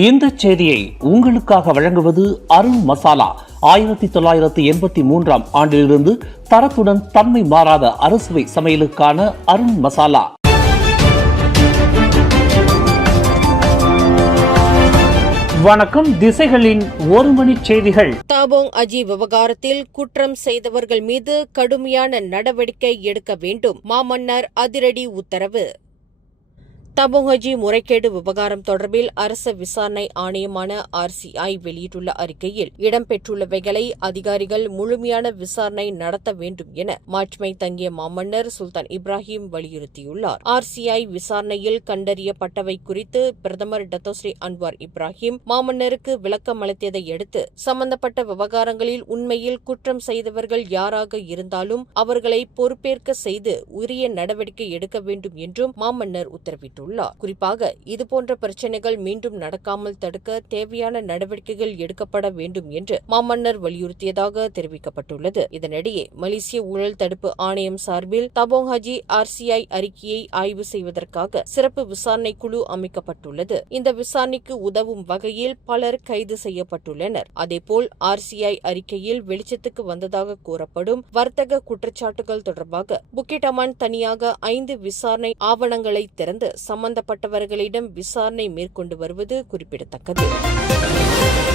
இந்த செய்தியை உங்களுக்காக வழங்குவது அருண் மசாலா. 1983 ஆண்டிலிருந்து தரத்துடன் தன்மை மாறாத அறுசுவை சமையலுக்கான அருண் மசாலா. வணக்கம். திசைகளின் ஒரு மணி செய்திகள். தாபோங் அஜி விவகாரத்தில் குற்றம் செய்தவர்கள் மீது கடுமையான நடவடிக்கை எடுக்க வேண்டும். மாமன்னர் அதிரடி உத்தரவு. தாபோங் அஜி முறைகேடு விவகாரம் தொடர்பில் அரச விசாரணை ஆணையமான RCI வெளியிட்டுள்ள அறிக்கையில் இடம்பெற்றுள்ளவைகளை அதிகாரிகள் முழுமையான விசாரணை நடத்த வேண்டும் என மாட்சிமை தங்கிய மாமன்னர் சுல்தான் இப்ராஹிம் வலியுறுத்தியுள்ளார். RCI விசாரணையில் கண்டறியப்பட்டவை குறித்து பிரதமர் டத்தோஸ்ரீ அன்வார் இப்ராஹிம் மாமன்னருக்கு விளக்கம் அளித்ததை அடுத்து சம்பந்தப்பட்ட விவகாரங்களில் உண்மையில் குற்றம் செய்தவர்கள் யாராக இருந்தாலும் அவர்களை பொறுப்பேற்க செய்து உரிய நடவடிக்கை எடுக்க வேண்டும் என்றும் மாமன்னர் உத்தரவிட்டுள்ளார். குறிப்பாக இதுபோன்ற பிரச்சினைகள் மீண்டும் நடக்காமல் தடுக்க தேவையான நடவடிக்கைகள் எடுக்கப்பட வேண்டும் என்று மாமன்னர் வலியுறுத்தியதாக தெரிவிக்கப்பட்டுள்ளது. இதனிடையே மலேசிய ஊழல் தடுப்பு ஆணையம் சார்பில் தாபோங் அஜி RCI அறிக்கையை ஆய்வு செய்வதற்காக சிறப்பு விசாரணை குழு அமைக்கப்பட்டுள்ளது. இந்த விசாரணைக்கு உதவும் வகையில் பலர் கைது செய்யப்பட்டுள்ளனர். அதேபோல் RCI அறிக்கையில் வெளிச்சத்துக்கு வந்ததாக கூறப்படும் வர்த்தக குற்றச்சாட்டுகள் தொடர்பாக புக்கிட் அமான் தனியாக 5 விசாரணை ஆவணங்களை திறந்து சம்பந்தப்பட்டவர்களிடம் விசாரணை மேற்கொண்டு வருவது குறிப்பிடத்தக்கது.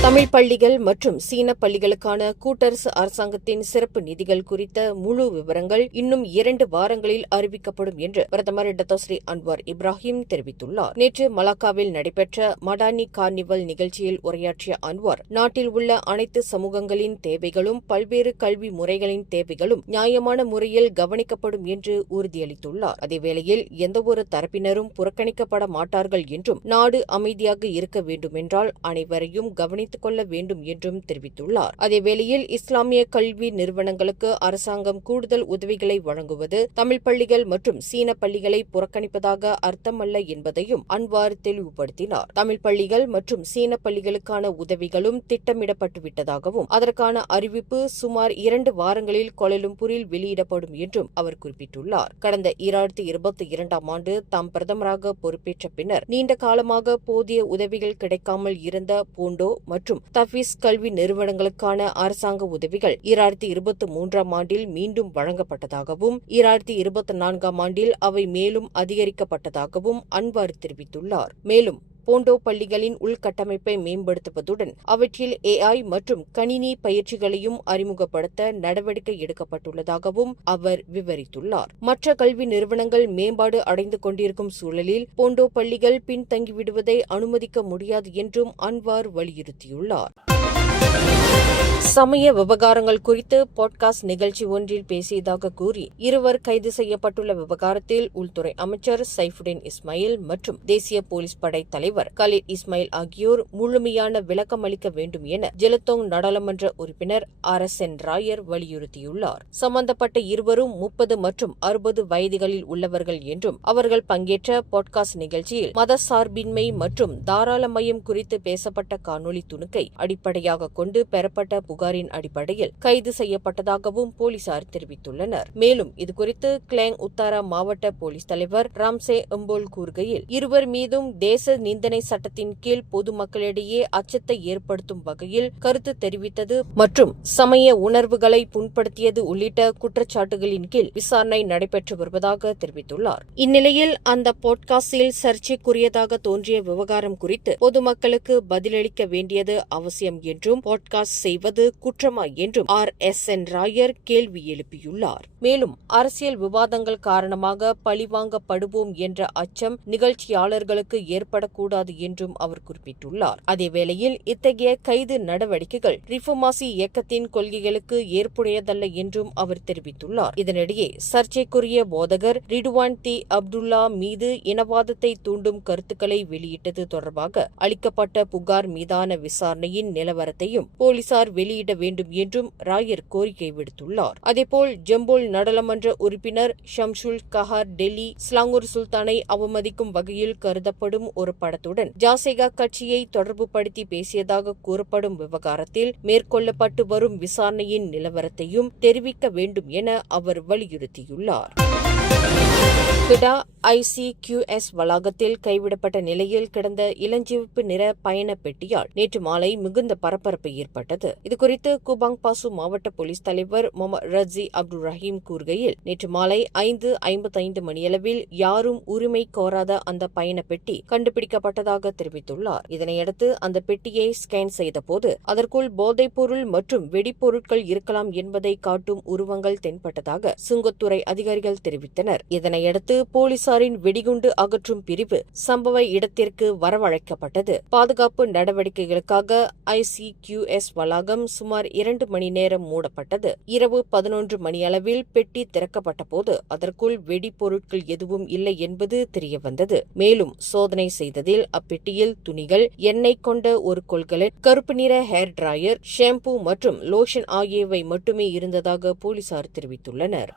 தமிழ் பள்ளிகள் மற்றும் சீன பள்ளிகளுக்கான கூட்டரசு அரசாங்கத்தின் சிறப்பு நிதிகள் குறித்த முழு விவரங்கள் இன்னும் 2 வாரங்களில் அறிவிக்கப்படும் என்று பிரதமர் டத்தோஸ்ரீ அன்வார் இப்ராஹிம் தெரிவித்துள்ளார். நேற்று மலாக்காவில் நடைபெற்ற மடானி கார்னிவல் நிகழ்ச்சியில் உரையாற்றிய அன்வார், நாட்டில் உள்ள அனைத்து சமூகங்களின் தேவைகளும் பல்வேறு கல்வி முறைகளின் தேவைகளும் நியாயமான முறையில் கவனிக்கப்படும் என்று உறுதியளித்துள்ளார். அதேவேளையில் எந்தவொரு தரப்பினரும் புறக்கணிக்கப்பட மாட்டார்கள் என்றும் நாடு அமைதியாக இருக்க வேண்டுமென்றால் அனைவரையும் கவனித்துக் கொள்ள வேண்டும் என்றும் தெரிவித்துள்ளார். அதேவேளையில் இஸ்லாமிய கல்வி நிறுவனங்களுக்கு அரசாங்கம் கூடுதல் உதவிகளை வழங்குவது தமிழ் பள்ளிகள் மற்றும் சீன பள்ளிகளை புறக்கணிப்பதாக அர்த்தமல்ல என்பதையும் அன்வார் தெளிவுபடுத்தினார். தமிழ் பள்ளிகள் மற்றும் சீன பள்ளிகளுக்கான உதவிகளும் திட்டமிடப்பட்டுவிட்டதாகவும் அதற்கான அறிவிப்பு சுமார் 2 வாரங்களில் கோலாலம்பூரில் வெளியிடப்படும் என்றும் அவர் குறிப்பிட்டுள்ளார். கடந்த 2022 ஆண்டு தாம் பிரதமராக பொறுப்பேற்ற பின்னர் நீண்ட காலமாக போதிய உதவிகள் கிடைக்காமல் இருந்த போண்டோ மற்றும் தஃபீஸ் கல்வி நிறுவனங்களுக்கான அரசாங்க உதவிகள் 2023 ஆண்டில் மீண்டும் வழங்கப்பட்டதாகவும் 2024 ஆண்டில் அவை மேலும் அதிகரிக்கப்பட்டதாகவும் அன்வார் தெரிவித்துள்ளார். மேலும் போண்டோ பள்ளிகளின் உள்கட்டமைப்பை மேம்படுத்துவதுடன் அவற்றில் AI மற்றும் கணினி பயிற்சிகளையும் அறிமுகப்படுத்த நடவடிக்கை எடுக்கப்பட்டுள்ளதாகவும் அவர் விவரித்துள்ளார். மற்ற கல்வி நிறுவனங்கள் மேம்பாடு அடைந்து கொண்டிருக்கும் சூழலில் போண்டோ பள்ளிகள் பின்தங்கிவிடுவதை அனுமதிக்க முடியாது என்றும் அன்வார் வலியுறுத்தியுள்ளார். சமய விவகாரங்கள் குறித்து பாட்காஸ்ட் நிகழ்ச்சி ஒன்றில் பேசியதாக கூறி இருவர் கைது செய்யப்பட்டுள்ள விவகாரத்தில் உள்துறை அமைச்சர் சைஃபுடின் இஸ்மாயில் மற்றும் தேசிய போலீஸ் படை தலைவர் கலீத் இஸ்மாயில் ஆகியோர் முழுமையான விளக்கம் அளிக்க வேண்டும் என ஜெலத்தோங் நாடாளுமன்ற உறுப்பினர் RSN ராயர் வலியுறுத்தியுள்ளார். சம்பந்தப்பட்ட இருவரும் 30 மற்றும் 60 வயதுகளில் உள்ளவர்கள் என்றும் அவர்கள் பங்கேற்ற பாட்காஸ்ட் நிகழ்ச்சியில் மதசார்பின்மை மற்றும் தாராளமயம் குறித்து பேசப்பட்ட காணொலி துணுக்கை அடிப்படையாக கொண்டு பெறப்பட்ட புகாரின் அடிப்படையில் கைது செய்யப்பட்டதாகவும் போலீசார் தெரிவித்துள்ளனர். மேலும் இதுகுறித்து கிளேங் உத்தாரா மாவட்ட போலீஸ் தலைவர் ராம்சே எம்போல் கூறுகையில், இருவர் மீதும் தேச நிந்தனை சட்டத்தின் கீழ் பொதுமக்களிடையே அச்சத்தை ஏற்படுத்தும் வகையில் கருத்து தெரிவித்தது மற்றும் சமய உணர்வுகளை புண்படுத்தியது உள்ளிட்ட குற்றச்சாட்டுகளின் கீழ் விசாரணை நடைபெற்று வருவதாக தெரிவித்துள்ளார். இந்நிலையில் அந்த பாட்காஸ்டில் சர்ச்சைக்குரியதாக தோன்றிய விவகாரம் குறித்து பொதுமக்களுக்கு பதிலளிக்க வேண்டியது அவசியம் என்றும் பாட்காஸ்ட் செய்வது குற்றமா என்றும் RSN ராயர் கேள்வி எழுப்பியுள்ளார். மேலும் அரசியல் விவாதங்கள் காரணமாக பழிவாங்கப்படுவோம் என்ற அச்சம் நிகழ்ச்சியாளர்களுக்கு ஏற்படக்கூடாது என்றும் அவர் குறிப்பிட்டுள்ளார். அதேவேளையில் இத்தகைய கைது நடவடிக்கைகள் ரிஃபர்மாசி இயக்கத்தின் கொள்கைகளுக்கு ஏற்புடையதல்ல என்றும் அவர் தெரிவித்துள்ளார். இதனிடையே சர்ச்சைக்குரிய போதகர் ரிடுவான் தி அப்துல்லா மீது இனவாதத்தை தூண்டும் கருத்துக்களை வெளியிட்டது தொடர்பாக அளிக்கப்பட்ட புகார் மீதான விசாரணையின் நிலவரத்தையும் போலீசார் வெளியிட வேண்டும் என்றும் ராயர் கோரிக்கை விடுத்துள்ளார். அதேபோல் ஜம்போல் நாடாளுமன்ற உறுப்பினர் ஷம்சுல் கஹார் டெல்லி ஸ்லாங்கூர் சுல்தானை அவமதிக்கும் வகையில் கருதப்படும் ஒரு படத்துடன் ஜாசேகா கட்சியை தொடர்புபடுத்தி பேசியதாக கூறப்படும் விவகாரத்தில் மேற்கொள்ளப்பட்டு வரும் விசாரணையின் நிலவரத்தையும் தெரிவிக்க வேண்டும் என அவர் வலியுறுத்தியுள்ளார். கிடா ICQS வளாகத்தில் கைவிடப்பட்ட நிலையில் கிடந்த இளஞ்சிவப்பு நிற பயண பெட்டியால் நேற்று மாலை மிகுந்த பரபரப்பு ஏற்பட்டது. இதுகுறித்து குபாங் பாசு மாவட்ட போலீஸ் தலைவர் முகமது ரஜி அப்துல் ரஹீம் கூறுகையில், நேற்று மாலை 5:55 மணியளவில் யாரும் உரிமை கோராத அந்த பயண பெட்டி கண்டுபிடிக்கப்பட்டதாக தெரிவித்துள்ளார். இதனையடுத்து அந்த பெட்டியை ஸ்கேன் செய்தபோது அதற்குள் போதைப்பொருள் மற்றும் வெடிப்பொருட்கள் இருக்கலாம் என்பதை காட்டும் உருவங்கள் தென்பட்டதாக சுங்கத்துறை அதிகாரிகள் தெரிவித்தனர். இதனையடுத்து போலீசாரின் வெடிகுண்டு அகற்றும் பிரிவு சம்பவ இடத்திற்கு வரவழைக்கப்பட்டது. பாதுகாப்பு நடவடிக்கைகளுக்காக ICQS வளாகம் சுமார் 2 மணி நேரம் மூடப்பட்டது. இரவு 11 மணியளவில் பெட்டி திறக்கப்பட்ட போது அதற்குள் வெடிப்பொருட்கள் எதுவும் இல்லை என்பது தெரியவந்தது. மேலும் சோதனை செய்ததில் அப்பெட்டியில் துணிகள், எண்ணெய் கொண்ட ஒரு கொள்கலன், கருப்பு நிற ஹேர் டிராயர், ஷாம்பு மற்றும் லோஷன் ஆகியவை மட்டுமே இருந்ததாக போலீசார் தெரிவித்துள்ளனர்.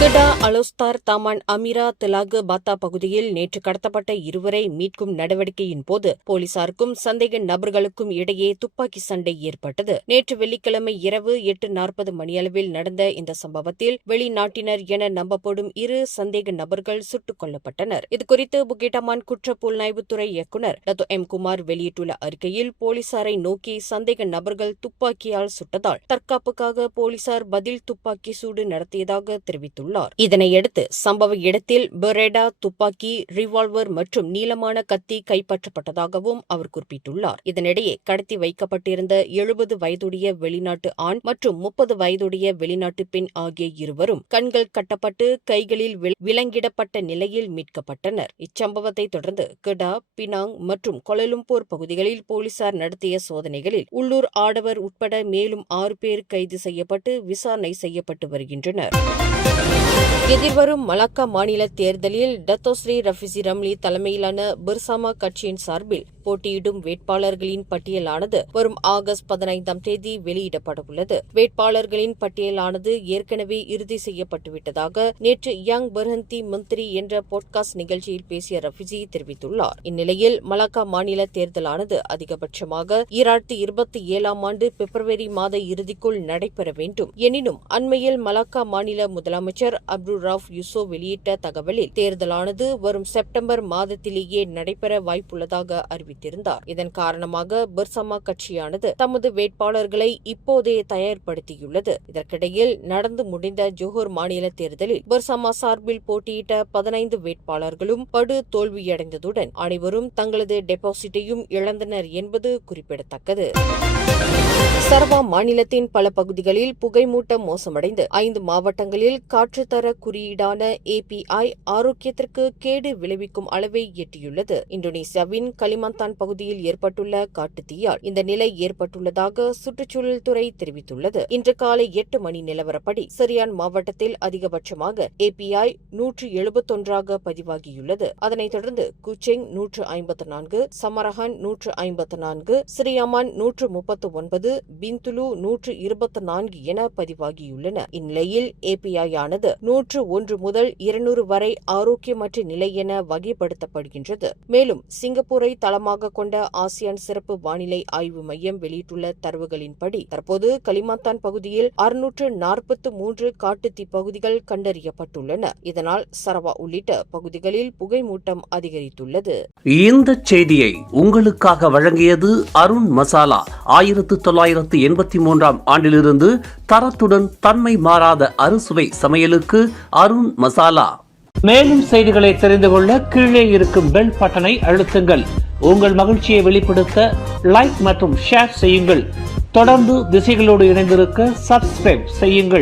கிடா அலோஸ்தார் தாமான் அமீரா திலாகு பாத்தா பகுதியில் நேற்று கடத்தப்பட்ட இருவரை மீட்கும் நடவடிக்கையின் போது போலீசாருக்கும் சந்தேக நபர்களுக்கும் இடையே துப்பாக்கி சண்டை ஏற்பட்டது. நேற்று வெள்ளிக்கிழமை இரவு 8:40 மணியளவில் நடந்த இந்த சம்பவத்தில் வெளிநாட்டினர் என நம்பப்படும் 2 சந்தேக நபர்கள் சுட்டுக் கொல்லப்பட்டனர். இதுகுறித்து புகிட்டாமான் குற்ற புலனாய்வுத்துறை இயக்குநர் டத்தோ M. குமார் வெளியிட்டுள்ள அறிக்கையில், போலீசாரை நோக்கி சந்தேக நபர்கள் துப்பாக்கியால் சுட்டதால் தற்காப்புக்காக போலீசார் பதில் துப்பாக்கி சூடு நடத்தியதாக தெரிவித்துள்ளார். இதனையடுத்து சம்பவ இடத்தில் பெரேடா துப்பாக்கி, ரிவால்வர் மற்றும் நீளமான கத்தி கைப்பற்றப்பட்டதாகவும் அவர் குறிப்பிட்டுள்ளார். இதனிடையே கடத்தி வைக்கப்பட்டிருந்த 70 வயதுடைய வெளிநாட்டு ஆண் மற்றும் 30 வயதுடைய வெளிநாட்டு பெண் ஆகிய இருவரும் கண்கள் கட்டப்பட்டு கைகளில் விலங்கிடப்பட்ட நிலையில் மீட்கப்பட்டனர். இச்சம்பவத்தை தொடர்ந்து கிடா, பினாங் மற்றும் கோலாலம்பூர் பகுதிகளில் போலீசார் நடத்திய சோதனைகளில் உள்ளூர் ஆடவர் உட்பட மேலும் 6 பேர் கைது செய்யப்பட்டு விசாரணை செய்யப்பட்டு வருகின்றனர். எதிர்வரும் மலாக்கா மாநில தேர்தலில் டத்தோ ஸ்ரீ ரஃபிசி ரம்லி தலைமையிலான பிர்சாமா கட்சியின் சார்பில் போட்டியிடும் வேட்பாளர்களின் பட்டியலானது வரும் ஆகஸ்ட் 15ஆம் தேதி வெளியிடப்படவுள்ளது. வேட்பாளர்களின் பட்டியலானது ஏற்கனவே இறுதி செய்யப்பட்டுவிட்டதாக நேற்று யங் பர்ஹந்தி மந்திரி என்ற பாட்காஸ்ட் நிகழ்ச்சியில் பேசிய ரஃபிசி தெரிவித்துள்ளார். இந்நிலையில் மலாக்கா மாநில தேர்தலானது அதிகபட்சமாக 2027ஆம் ஆண்டு பிப்ரவரி மாத இறுதிக்குள் நடைபெற வேண்டும். எனினும் அண்மையில் மலாக்கா மாநில முதலமைச்சர் அப்துல் ரவுஃப் யூசோ வெளியிட்ட தகவலில் தேர்தலானது வரும் செப்டம்பர் மாதத்திலேயே நடைபெற வாய்ப்புள்ளதாக அறிவித்திருந்தார். இதன் காரணமாக பிர்சாமா கட்சியானது தமது வேட்பாளர்களை இப்போதே தயார்படுத்தியுள்ளது. இதற்கிடையில் நடந்து முடிந்த ஜோஹர் மாநில தேர்தலில் பிர்சாமா சார்பில் போட்டியிட்ட 15 வேட்பாளர்களும் படு தோல்வியடைந்ததுடன் அனைவரும் தங்களது டெபாசிட்டையும் இழந்தனர் என்பது குறிப்பிடத்தக்கது. சரவா மாநிலத்தின் பல பகுதிகளில் புகைமூட்டம் மோசமடைந்து 5 மாவட்டங்களில் காற்றுத்தர குறியீடான API ஆரோக்கியத்திற்கு கேடு விளைவிக்கும் அளவை எட்டியுள்ளது. இந்தோனேசியாவின் கலிமந்தான் பகுதியில் ஏற்பட்டுள்ள காட்டுத்தீயால் இந்த நிலை ஏற்பட்டுள்ளதாக சுற்றுச்சூழல் துறை தெரிவித்துள்ளது. இன்று காலை 8 மணி நிலவரப்படி சிரியான் மாவட்டத்தில் அதிகபட்சமாக API 171 பதிவாகியுள்ளது. அதனைத் தொடர்ந்து குச்செங் 154, சமரஹான் 154, சிரியாமான் 139, பிந்துலு 124 என பதிவாகியுள்ளன. இந்நிலையில் API ஆனது 101 முதல் 200 வரை ஆரோக்கியமற்ற நிலை என வகைப்படுத்தப்படுகின்றது. மேலும் சிங்கப்பூரை தளமாக கொண்ட ஆசியான் சிறப்பு வானிலை ஆய்வு மையம் வெளியிட்டுள்ள தரவுகளின்படி தற்போது கலிமந்தான் பகுதியில் 643 காட்டுத்தீ பகுதிகள் கண்டறியப்பட்டுள்ளன. இதனால் சரவா உள்ளிட்ட பகுதிகளில் புகைமூட்டம் அதிகரித்துள்ளது. இந்த செய்தியை உங்களுக்காக வழங்கியது அருண் மசாலா. 1983ஆம் ஆண்டிலிருந்து தரத்துடன் தன்மை மாறாத அறுசுவை சமையலுக்கு அருண் மசாலா. மேலும் செய்திகளை தெரிந்து கொள்ள கீழே இருக்கும் பெல் பட்டனை அழுத்துங்கள். உங்கள் மகிழ்ச்சியை வெளிப்படுத்த லைக் மற்றும் ஷேர் செய்யுங்கள். தொடர்ந்து திசைகளோடு இணைந்திருக்க சப்ஸ்கிரைப் செய்யுங்கள்.